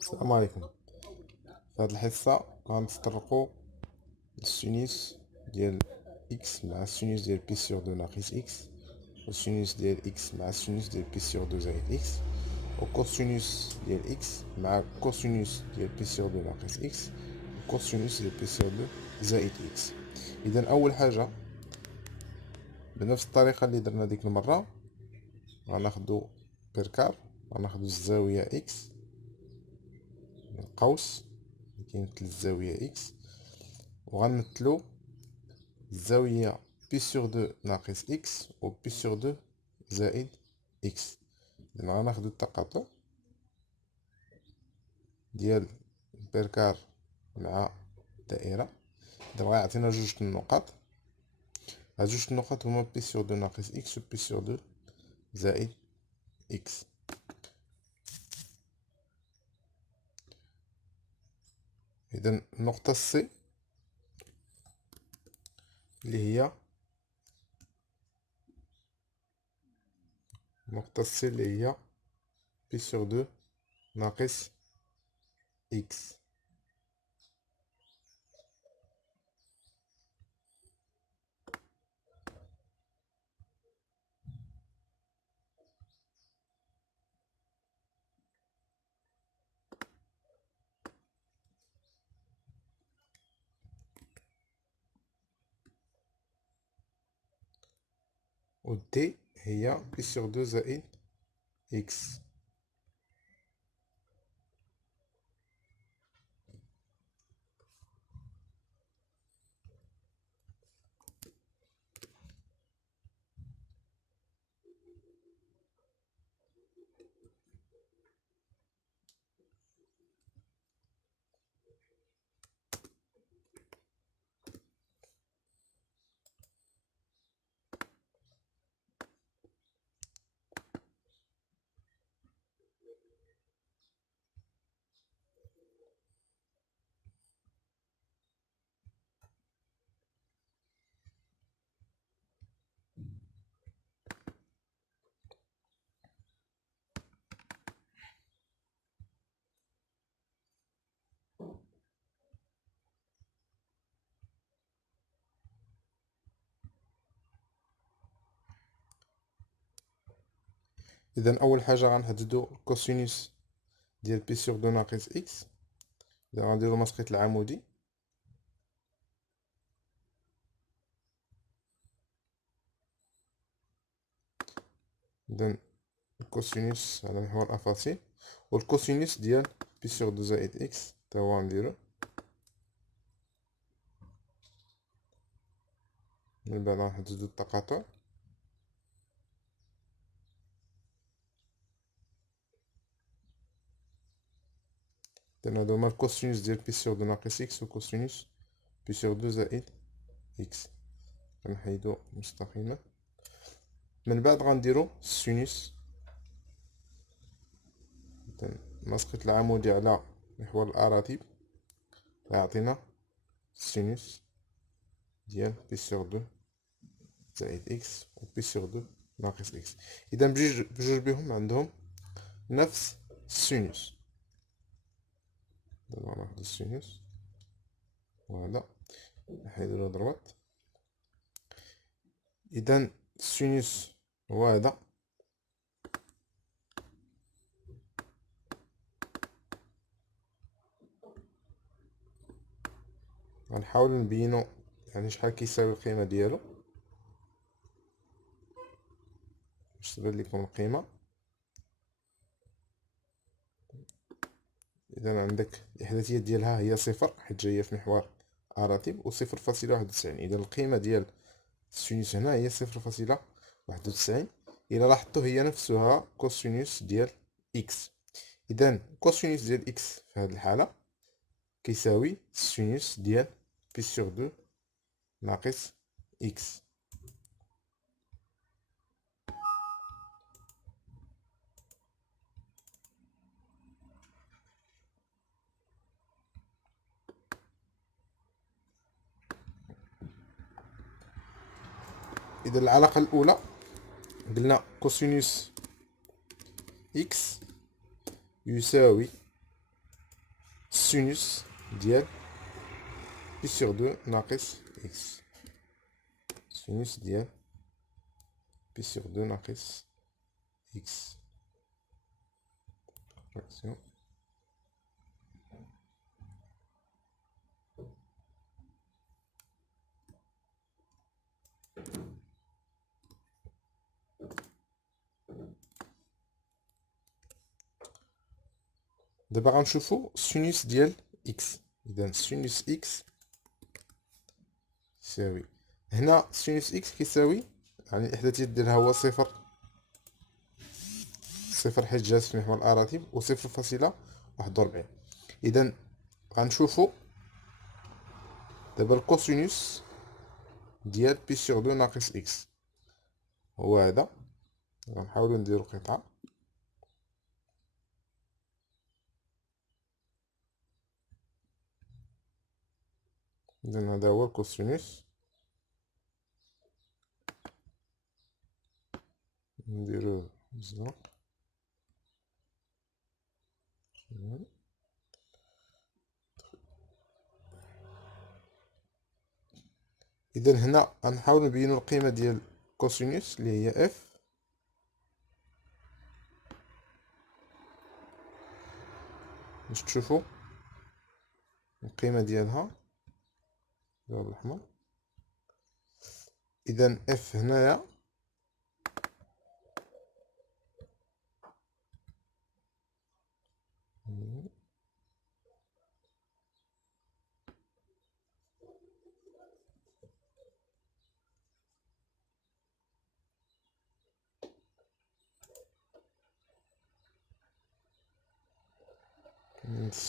السلام عليكم. في هذه الحصة غنتطرقو للسينوس ديال إكس مع السينوس ديال بي سيغ دو ناقص إكس، والسينوس ديال إكس مع السينوس ديال بي سيغ دو زائد إكس، وكوسينوس ديال إكس مع كوسينوس ديال بي سيغ دو ناقص إكس، وكوسينوس ديال بي سيغ دو زائد إكس. إذا أول حاجة بنفس الطريقة اللي درنا ديك المرة غناخدو بيركار، غناخدو الزاوية إكس، القوس اللي كيمثل الزاوية إكس، وغنمثلو الزاوية بي سيغ دو ناقص إكس و بي سيغ دو زائد إكس. إذن غناخدو التقاطع ديال البركار مع الدائرة. إذن غيعطينا جوج النقط، هاد جوج النقط هما بي سيغ دو ناقص إكس و بي سيغ دو زائد إكس. إذن النقطة سي اللي هي بي سيغ دو ناقص إكس. و دي هي بي سيغ دو زائد إكس. إذا أول حاجة غنحددو الكوسينوس ديال بي سيغ دو ناقص إكس. إذا غنديرو مسقط العمودي، إذا الكوسينوس على محور أفاصيل، والكوسينوس ديال بي سيغ دو زائد إكس تا هو غنديرو. من بعد غنحددو التقاطع، إذا هادو هما الكوسينوس ديال بي سيغ دو ناقص إكس و كوسينوس بي سيغ دو زائد إكس. غنحيدو المستقيمات. من بعد غنديرو السينوس، إذا مسقط العمودي على محور الأراتب غيعطينا السينوس ديال بي سيغ دو زائد إكس و بي سيغ دو ناقص إكس. إذا بجوج بهم عندهم نفس السينوس. دابا ناخدو السينوس وهذا نحيدو هاد الربط. إذا السينوس هو هذا، غنحاول نبينو يعني شحال كيساوي القيمة ديالو باش تبان ليكم القيمة. إذا عندك الإحداثيات ديالها هي صفر حيت جاية في محور أراتب، و 0.91. إذا القيمة ديال السينوس هنا هي 0.91. إلا لاحظتو هي نفسها كوسينوس ديال إكس. إذا كوسينوس ديال إكس في هذه الحالة كيساوي السينوس ديال بي سيغ دو ناقص إكس. إذا العلاقة الأولى قلنا كوسينوس إكس يساوي سينوس ديال بي سور دو ناقص إكس. سينوس ديال بي سور دو ناقص إكس. فراكسيون. دابا غنشوفو سينوس ديال إكس. إذا سينوس إكس يساوي، هنا سينوس إكس كيساوي، يعني الإحداثيات ديالها هو صفر، صفر حيت جات في محور الأراتب، و 0.41. إذا غنشوفو دابا الكوسينوس ديال بي سور دو ناقص إكس هو هذا. غنحاولو نديرو قطعة. إذا هذا هو الكوسينوس. نديرو زرق. إذا هنا غنحاول نبينو القيمة ديال كوسينوس اللي هي اف. باش تشوفو القيمة ديالها بالأحمر. إذا اف هنايا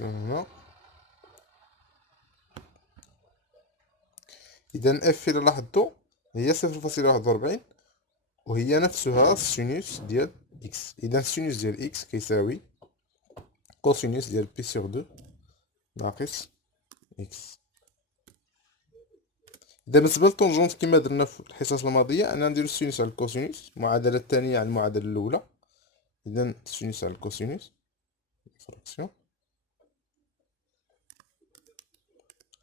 هنا. إذا اف إلا لاحظتو هي 0.41، وهي نفسها السينوس ديال إكس. إذا السينوس ديال إكس كيساوي كوسينوس ديال بي سور دو ناقص إكس. إذا بالنسبة للطونجونت كما درنا في الحصص الماضية، أنا نديرو السينوس على الكوسينوس، المعادلة الثانية على المعادلة الأولى. إذا السينوس على الكوسينوس فراكسيون.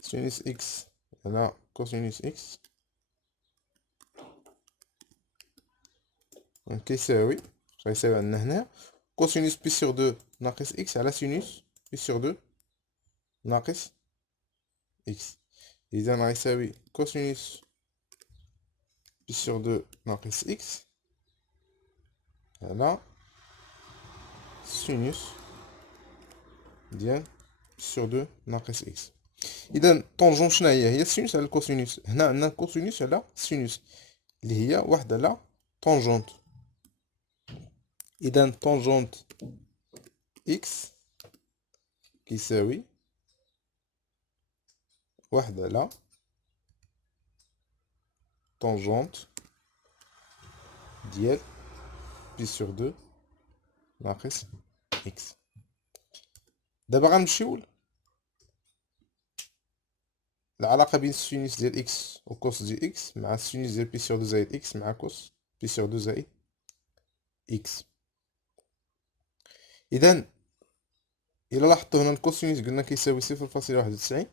سينوس إكس على كوسينوس إكس كيساوي، غيساوي عندنا هنا كوسينوس بي سور دو ناقص إكس على سينوس بي سور دو ناقص إكس. إذا غيساوي كوسينوس بي سور دو ناقص إكس على سينوس ديال بي سور دو ناقص إكس. إذا طونجون شنو هي السينوس على الكوسينوس. هنا عندنا كوسينوس على سينوس اللي هي واحد على طونجونت. إذا طونجونت إكس كيساوي واحد على طونجونت ديال بي سور دو ناقص إكس. دابا غنمشيو العلاقة بين السينوس ديال إكس و كوس ديال إكس مع السينوس ديال بي سور دو زائد إكس مع كوس بي سور دو زائد إكس. إذا إلا لاحظتو هنا الكوسينوس قلنا كيساوي 0.91،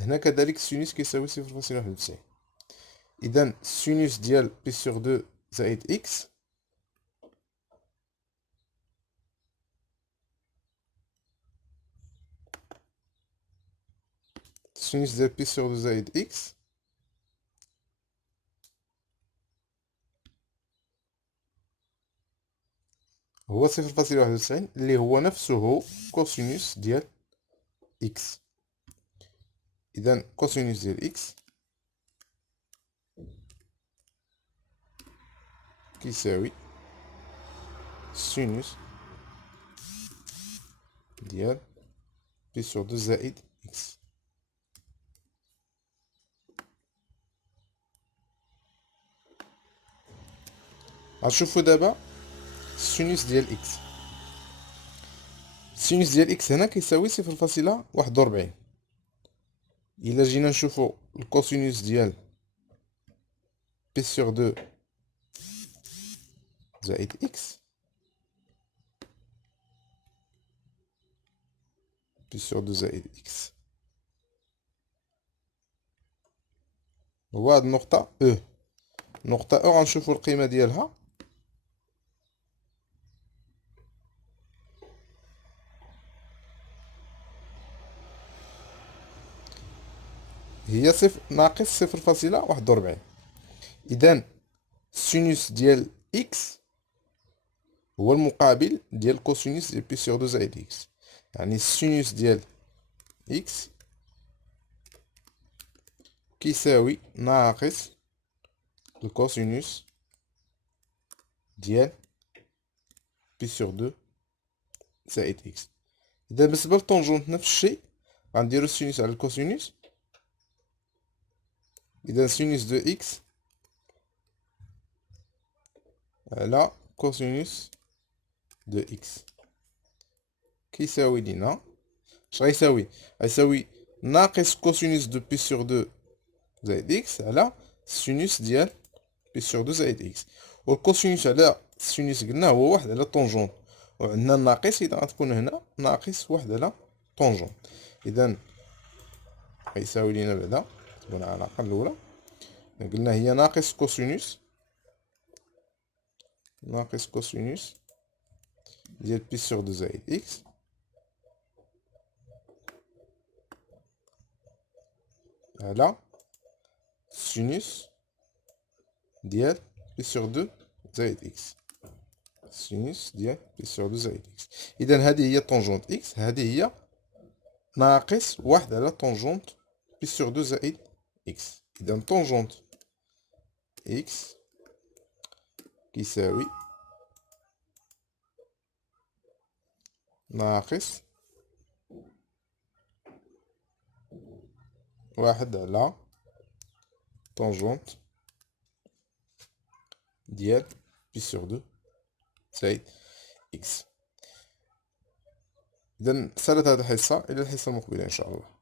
هنا كذلك السينوس كيساوي 0.91. إذا السينوس ديال بي سور دو زائد إكس السينوس ديال بي سور دو زائد إكس هو 0.91 اللي هو نفسه كوسينوس ديال إكس. إذا كوسينوس ديال إكس كيساوي سينوس ديال بي سور دو زائد إكس. غنشوفو دابا السينوس ديال إكس. السينوس ديال إكس هنا كيساوي 0.41. إلا جينا نشوفو الكوسينوس ديال بي سور دو زائد إكس بي سور دو زائد إكس. هو هاد النقطة أو. نقطة أو غنشوفو القيمة ديالها هي صفر ناقص 0.41. إذا السينوس ديال إكس هو المقابل ديال كوسينوس ديال بي سور دو زائد إكس. يعني السينوس ديال إكس كيساوي ناقص الكوسينوس ديال بي سور دو زائد إكس. إذا بالنسبة للطونجونت نفس الشيء، غنديرو السينوس على الكوسينوس. إذا سينوس دو إكس على كوسينوس دو إكس كيساوي لينا اش غيساوي؟ غيساوي ناقص كوسينوس دو بي سور دو زائد إكس على سينوس ديال بي سور دو زائد إكس. والكوسينوس على السينوس قلنا هو واحد على طونجونت، وعندنا الناقص، إذا غتكون هنا ناقص واحد على طونجونت. إذا غيساوي لينا بعدا تكون العلاقة الأولى قلنا هي ناقص كوسينوس ديال بي سور دو زائد إكس على سينوس ديال بي سور دو زائد إكس. سينوس ديال بي سور دو زائد إكس. إذا هذه هي طونجونت إكس، هذه هي ناقص واحد على طونجونت بي سور دو زائد إكس. إذا طونجونت إكس كيساوي ناقص واحد على طونجونت ديال بي سور دو زائد إكس. إذا سالت هذه الحصة، إلى الحصة المقبلة إن شاء الله.